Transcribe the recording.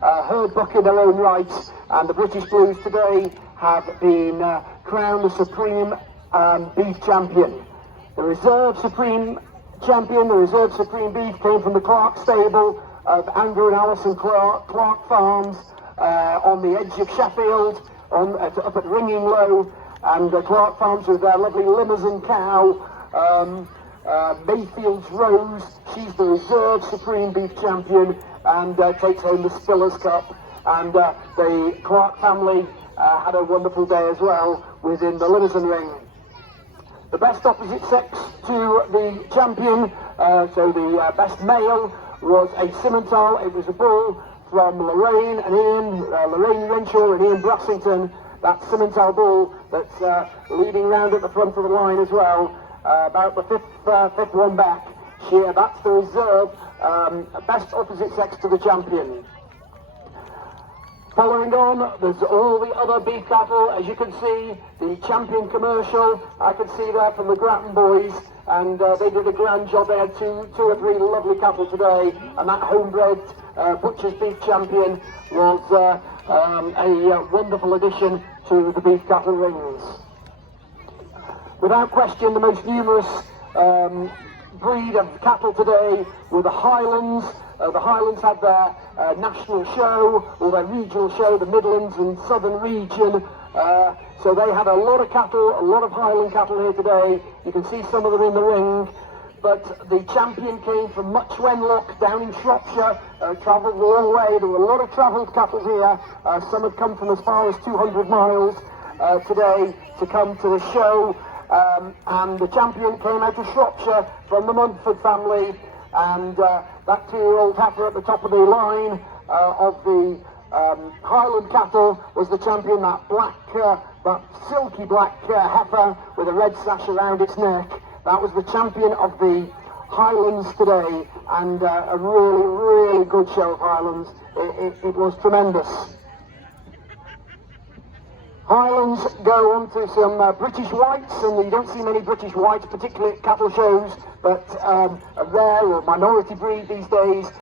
herd buck in their own right, and the British Blues today have been crowned the Supreme Beef Champion. The Reserve Supreme Champion, the Reserve Supreme Beef, came from the Clark stable of Andrew and Alison Clark Farms on the edge of Sheffield, up at Ringing Low, and Clark Farms with their lovely Limousin cow, Mayfield's Rose. She's the Reserve Supreme Beef Champion and takes home the Spillers Cup. And the Clark family had a wonderful day as well within the Limousin ring. The best opposite sex to the champion, so the best male, was a Simmental. It was a bull from Lorraine and Ian, Lorraine Renshaw and Ian Brassington. That Simmental bull that's leading round at the front of the line as well, about the fifth one back. That's the reserve, best opposite sex to the champion. Following on, there's all the other beef cattle. As you can see, the champion commercial, I can see there from the Grattan boys, and they did a grand job. They had two or three lovely cattle today, and that homebred Butcher's Beef Champion was a wonderful addition to the beef cattle rings. Without question, the most numerous breed of cattle today were the Highlands. The Highlands had their national show, or their regional show, the Midlands and Southern region. So they had a lot of cattle, a lot of Highland cattle here today. You can see some of them in the ring. But the champion came from Much Wenlock down in Shropshire, travelled a long way. There were a lot of travelled cattle here. Some had come from as far as 200 miles today to come to the show. And the champion came out of Shropshire from the Munford family. And that 2-year-old heifer at the top of the line of the Highland cattle was the champion. That silky black heifer with a red sash around its neck. That was the champion of the Highlands today, and a really, really good show of Highlands. It was tremendous. Highlands go on to some British Whites, and you don't see many British Whites, particularly at cattle shows, but a rare or minority breed these days.